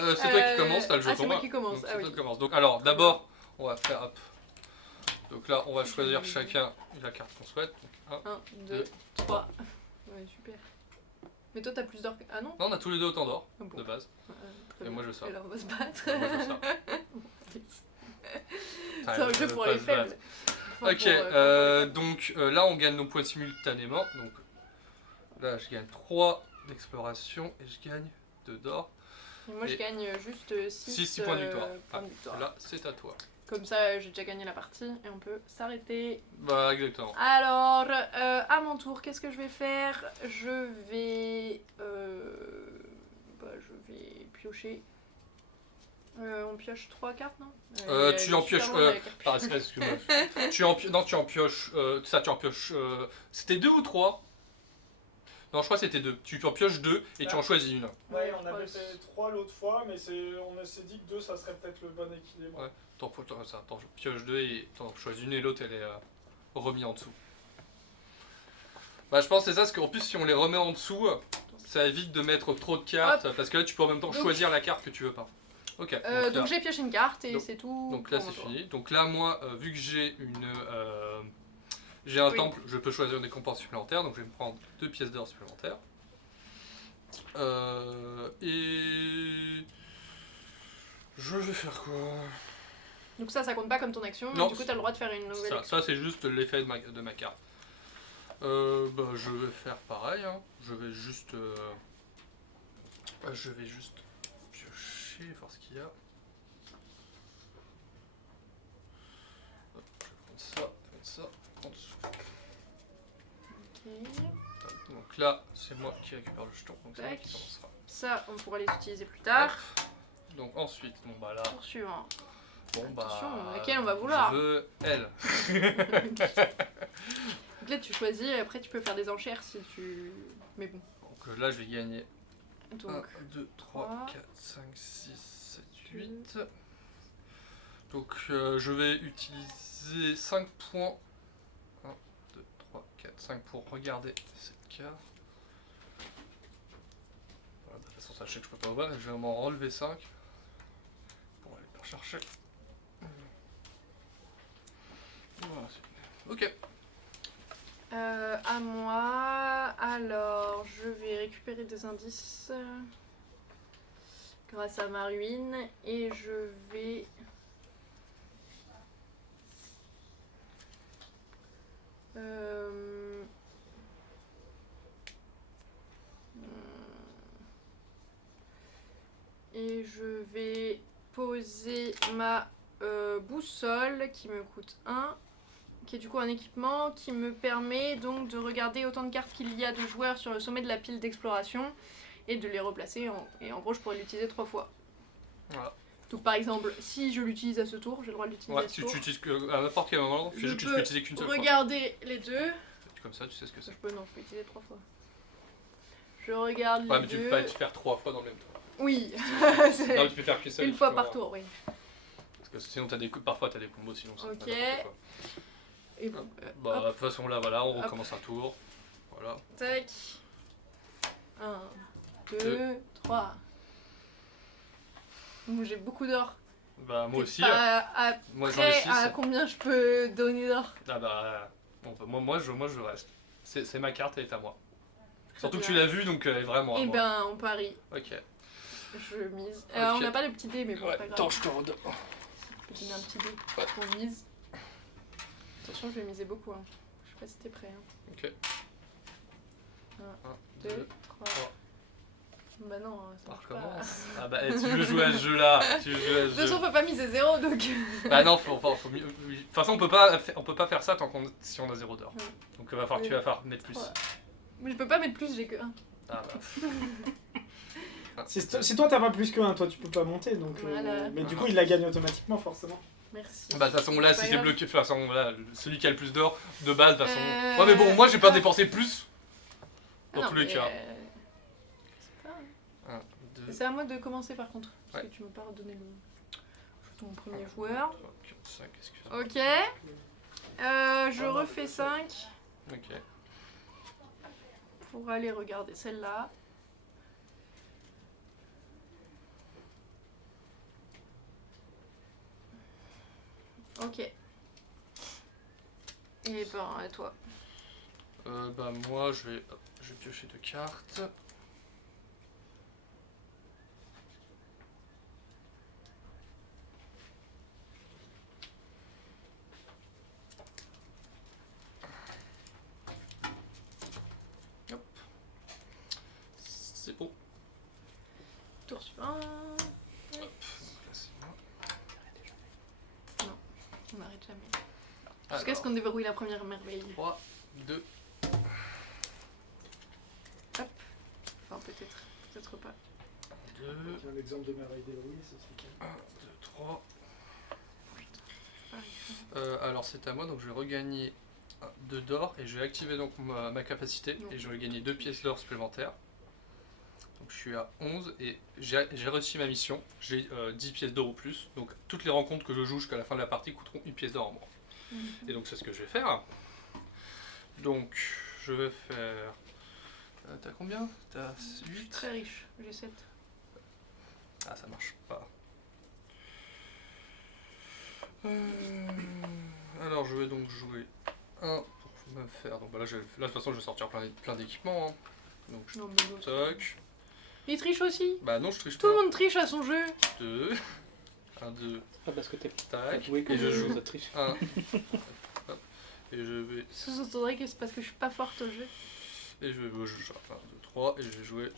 Bah, c'est toi qui commence, t'as le jeton. C'est moi qui commence, Donc, ah oui. toi qui commence. Donc alors, d'abord, on va faire, hop. Donc là, on va choisir chacun la carte qu'on souhaite. Donc, 1, 2, 3. Ouais, super. Mais toi, t'as plus d'or que... Ah non? Non, on a tous les deux autant d'or, Ah bon. de base. Très Et bien. moi, je sors. Et là, on va se battre. Et moi, je sors. C'est un jeu pour les faibles. Enfin, Ok, donc là, on gagne nos points simultanément. Donc là, je gagne 3 d'exploration et je gagne 2 d'or. Et moi, je gagne juste 6 points de victoire. points de victoire. Là, c'est à toi. Comme ça, j'ai déjà gagné la partie et on peut s'arrêter. Bah, exactement. Alors, à mon tour, qu'est-ce que je vais faire? Je vais piocher. On pioche 3 cartes, non? Tu en pioches. Excuse-moi. Non, tu en pioches. Tu en pioches. C'était 2 ou 3? Non, je crois que c'était 2. Tu en pioches 2 et tu en choisis une. Ouais, on avait fait 3 l'autre fois, mais on s'est dit que 2 ça serait peut-être le bon équilibre. Ouais, t'en pioches 2 et t'en choisis une et l'autre elle est remise en dessous. Bah, je pense que c'est ça, parce qu'en plus, si on les remet en dessous, ça évite de mettre trop de cartes, parce que là tu peux en même temps choisir la carte que tu veux pas. Ok. Donc j'ai pioché une carte et c'est tout. Donc là c'est fini. Donc là, moi, vu que j'ai un temple, je peux choisir des compenses supplémentaires, donc je vais me prendre 2 pièces d'or supplémentaires. Et je vais faire quoi? Donc ça compte pas comme ton action, non, du coup t'as le droit de faire une nouvelle. Ça c'est juste l'effet de ma carte. Bah, je vais faire pareil, hein. Je vais juste piocher, voir ce qu'il y a. Hop, je vais prendre ça, mettre ça en dessous. Ok. Donc là, c'est moi qui récupère le jeton, donc c'est moi qui commencera. Ça, on pourra les utiliser plus tard. Hop. Donc ensuite, bon bah là. Tour suivant. Bon bah. Attention, laquelle on va vouloir? Je veux elle. Donc là, tu choisis, et après tu peux faire des enchères si tu. Mais bon. Donc là, je vais gagner. Donc, 1, 2, 3, 4, 5, 6, 7, 8. Donc je vais utiliser 5 points. 1, 2, 3, 4, 5 pour regarder cette carte. Voilà, de toute façon, ça, je sais que je peux pas ouvrir, et je vais m'en relever 5 pour aller les chercher. Voilà, ok. À moi, alors je vais récupérer des indices grâce à ma ruine et je vais poser ma boussole qui me coûte 1. Qui est du coup un équipement qui me permet donc de regarder autant de cartes qu'il y a de joueurs sur le sommet de la pile d'exploration et de les replacer. Et en gros, je pourrais l'utiliser 3 fois. Voilà. Donc par exemple, si je l'utilise à ce tour, j'ai le droit de l'utiliser à ce tour. Si tu utilises à n'importe quel moment, c'est juste que tu peux utiliser qu'une seule fois. Regarder les deux. Comme ça, tu sais ce que c'est. Je peux utiliser 3 fois. Je regarde les deux. Mais tu peux pas faire 3 fois dans le même tour. Oui. Non, tu peux faire qu'une seule. Une fois par tour, oui. Parce que sinon, parfois t'as des combos, sinon c'est ok. n'importe quoi. Et bon, bah, de toute façon, là, voilà, on recommence un tour. Voilà. Tac. 1, 2, 3. Moi, j'ai beaucoup d'or. Bah, moi aussi. Moi, j'en ai 6. À combien je peux donner d'or? Ah bah, moi, je reste. C'est ma carte, elle est à moi. Surtout que tu l'as vue, donc elle est vraiment à moi. Eh ben, on parie. Ok. Je mise. On n'a pas le petit dé, mais bon, ouais, c'est pas grave. Attends, je te redonne. Je peux donner un petit dé. On mise. Attention, je vais miser beaucoup. Hein. Je sais pas si t'es prêt. Hein. Ok. 1, 2, 3. Bah non, ça marche pas. Ah bah, tu veux jouer à ce jeu-là. De toute façon, on peut pas miser 0, donc... Bah non, faut mieux... De toute façon, on peut pas faire ça si on a 0 d'or. Donc il va falloir que tu vas falloir mettre plus. Mais je peux pas mettre plus, j'ai que 1. Ah bah... Si toi t'as pas plus que 1, toi tu peux pas monter, donc... Voilà. Mais du coup, il la gagne automatiquement, forcément. Merci. Bah de toute façon là si c'est bloqué, de toute façon voilà, celui qui a le plus d'or de base de toute façon. Ouais mais bon moi j'ai pas dépensé plus dans tous les cas. C'est à moi de commencer par contre, parce que tu m'as pas redonné ton premier joueur. 3, 4, 5, excuse-moi. Ok. Je refais 5. Ok. Pour aller regarder celle-là. Ok. Et ben, à toi. Bah moi je vais piocher 2 cartes. Hop. C'est bon. Tour suivant. Hop. Donc là, c'est moi. On n'arrête jamais. Jusqu'à Alors, ce qu'on déverrouille la première merveille. 3, 2, Enfin, peut-être pas. 2, Un exemple de merveille déverrouillée, ça c'est quel 1, 2, 3. Pareil. Alors c'est à moi, donc je vais regagner 2 d'or et je vais activer donc ma capacité et je vais gagner 2 pièces d'or supplémentaires. Donc je suis à 11 et j'ai réussi ma mission, j'ai 10 pièces d'or ou plus, donc toutes les rencontres que je joue jusqu'à la fin de la partie coûteront 1 pièce d'or en moins. Et donc c'est ce que je vais faire. Donc je vais faire... T'as combien? T'as Je suis 8? très riche, j'ai 7. Ah ça marche pas. Alors je vais donc jouer 1 pour me faire... Donc bah là, de toute façon je vais sortir plein d'équipements. Hein. Donc je... Non, mais bon, Toc. il triche aussi. Bah non je triche Tout le pas. monde triche à son jeu. 2. 1, 2. Ah, parce que t'es Tac. avoué que Et je joue ça triche. 1. Hop. Et je vais... Sous-entendrait que c'est parce que je suis pas forte au jeu. Et je vais jouer 1, 2, 3. Et je vais jouer...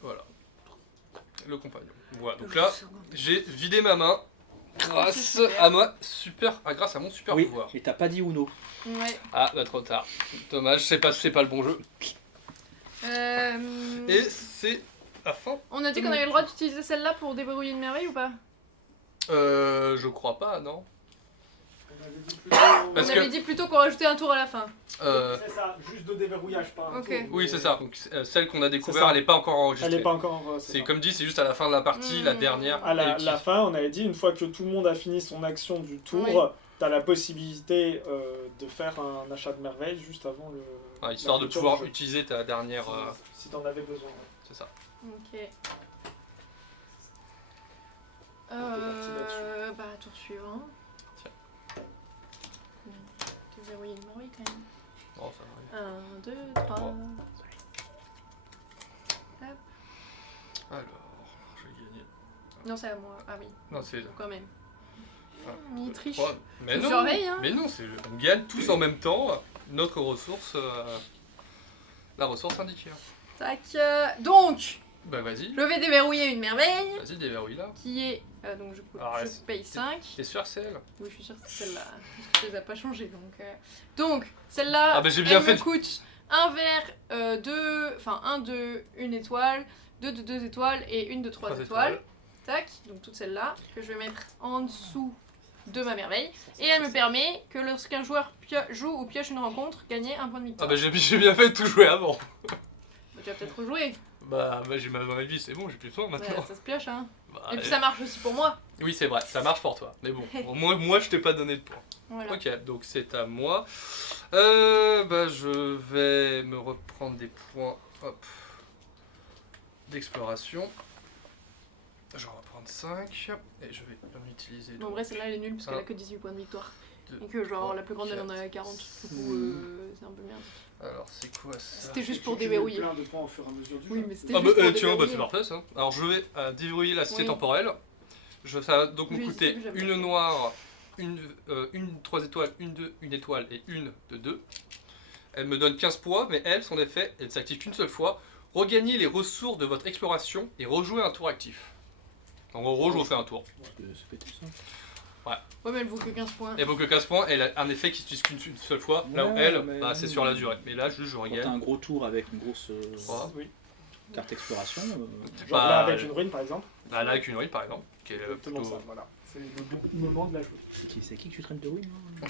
Voilà. Le compagnon. Voilà. Donc là, j'ai vidé ma main. Grâce à grâce à mon super Oui, pouvoir. et t'as pas dit Uno. Ouais. Ah bah trop tard. Dommage, c'est pas le bon jeu. Et c'est à fin. On a dit qu'on avait le droit d'utiliser celle-là pour déverrouiller une merveille ou pas? Je crois pas, non. On avait dit plutôt... Parce On que- avait dit plutôt qu'on rajoutait un tour à la fin. C'est ça, juste de déverrouillage, pas un Ok. tour, Oui, mais- c'est ça. Donc celle qu'on a découvert, ça. elle est pas encore Elle enregistrée. est pas encore... C'est comme dit, c'est juste à la fin de la partie, la dernière. À et qui- la fin, on avait dit, une fois que tout le monde a fini son action du tour, Oui. t'as la possibilité de faire un achat de merveille juste avant le... Ah, histoire la de clôture pouvoir du jeu. utiliser ta dernière. Si t'en avais besoin. ouais. C'est ça. Ok. On peut partir là-dessus. Bah, tour suivant. Tiens. Déverrouiller une merveille quand même. Oh, ça va. 1, 2, 3. Trois. Alors, je vais gagner. Non, c'est à moi. Ah oui, Non, c'est. quand même. Ah, Il 2, triche. 3. Mais Je non. surveille, hein. Mais non, on gagne tous en même temps notre ressource. La ressource indiquée. Tac. Donc, Bah vas-y. je vais déverrouiller une merveille Vas-y, déverrouille là. qui est. Donc, Alors, je reste- paye 5. T'es sûr que c'est elle? Oui, je suis sûre que c'est celle-là. Parce que je les ai pas changées. Donc celle-là, Ah, bah, j'ai bien elle fait me de- coûte un vert, 2, enfin 1 de 1 étoile, 2 de 2 étoiles et une de 3 Trois étoiles. Tac, donc toute celle-là que je vais mettre en dessous de ma merveille. Et elle me permet que lorsqu'un joueur joue ou pioche une rencontre, gagner un point de Ah victoire. bah j'ai bien fait de tout jouer avant. Bah, tu vas peut-être rejouer. Bah j'ai ma vraie vie, c'est bon, j'ai plus besoin maintenant. Ouais, ça se pioche, hein. Bah, Et puis ça marche aussi pour moi. Oui c'est vrai, ça marche pour toi. Mais bon, au moins moi je t'ai pas donné de points. Voilà. Ok, donc c'est à moi. Bah je vais me reprendre des points hop, d'exploration. Je vais en reprendre 5 et je vais en utiliser. Bon, en vrai, celle-là elle est nulle parce qu'elle a que 18 points de victoire. Et que genre la plus grande elle en a 40. Du coup, c'est un peu merde. Alors c'est quoi ça? C'était juste Tu pour cumules déverrouiller. plein de points au fur et à mesure du Oui, jeu. mais c'était Ah juste bah pour tu vois, bah, déverrouiller. c'est parfait ça. Alors je vais déverrouiller la cité Oui. temporelle. Ça va donc me Oui, coûter c'est ce que une j'avais. noire, une 3 étoiles, une 2, une étoile et une de 2. Elle me donne 15 points, mais elle, son effet, elle ne s'active qu'une seule fois. Regagnez les ressources de votre exploration et rejouez un tour actif. En gros, je refais un tour. Ça fait tout ça. Ouais, mais elle vaut que 15 points. Elle vaut que 15 points, elle a un effet qui s'utilise qu'une seule fois. Là où Ouais, elle, mais- bah, c'est sur la durée. Mais là, juste je Quand t'as regagne. un gros tour avec une grosse Trois. Oui. carte exploration, Genre Bah, là avec une ruine par exemple. Bah, là, avec une ruine par exemple, qui est Exactement plutôt. ça, voilà. C'est le bon moment de la jouer. c'est qui que tu traînes de ruine hein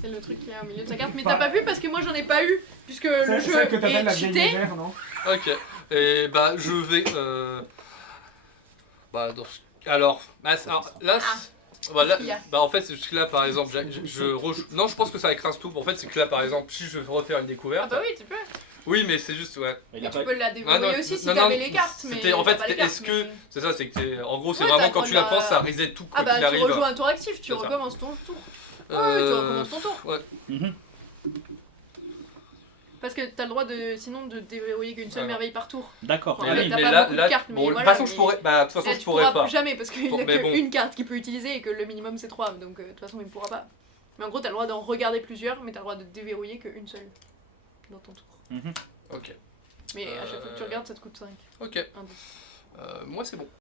C'est le truc qui est au milieu de sa carte. Mais Bah. t'as pas vu parce que moi j'en ai pas eu. Puisque le C'est jeu celle que t'appelles la est vieille cheaté. légère, non? Ok. Et bah, je vais. Bah, alors, là. Voilà, Qu'est-ce qu'il y a bah en fait c'est que là par exemple non je pense que ça écrase tout. En fait c'est que là par exemple si je veux refaire une Ah découverte, bah oui, tu peux. Oui, mais c'est juste, ouais. Il Et a tu pas... peux la déverrouiller Ah, non, aussi si non, t'avais non, les cartes. Mais c'était- en fait, t'as pas les c'était cartes, est-ce que- mais- C'est ça, c'est que en gros, c'est Ouais, vraiment t'as quand le tu droit la de la- penses, ça reset tout Ah quoi qu'il bah tu arrive. rejoins un tour actif, tu C'est ça. recommences ton tour. Ouais, tu Euh, recommences ton tour. ouais. Mhm. Parce que t'as le droit sinon de déverrouiller qu'une seule Voilà. merveille par tour. D'accord. Ouais, Mais, t'as mais pas là, beaucoup de là, cartes, mais bon, de toute voilà, façon, je mais- pourrais, bah, de toute façon, Et je tu pourrais pourras pas. jamais parce qu'il Bon, a mais que bon. une carte qu'il peut utiliser et que le minimum c'est 3, donc de toute façon il pourra pas. Mais en gros t'as le droit d'en regarder plusieurs, mais t'as le droit de déverrouiller qu'une seule dans ton tour. Mhm. Ok, Mais à chaque fois que tu regardes ça te coûte 5. ok. Indice. Moi, c'est bon.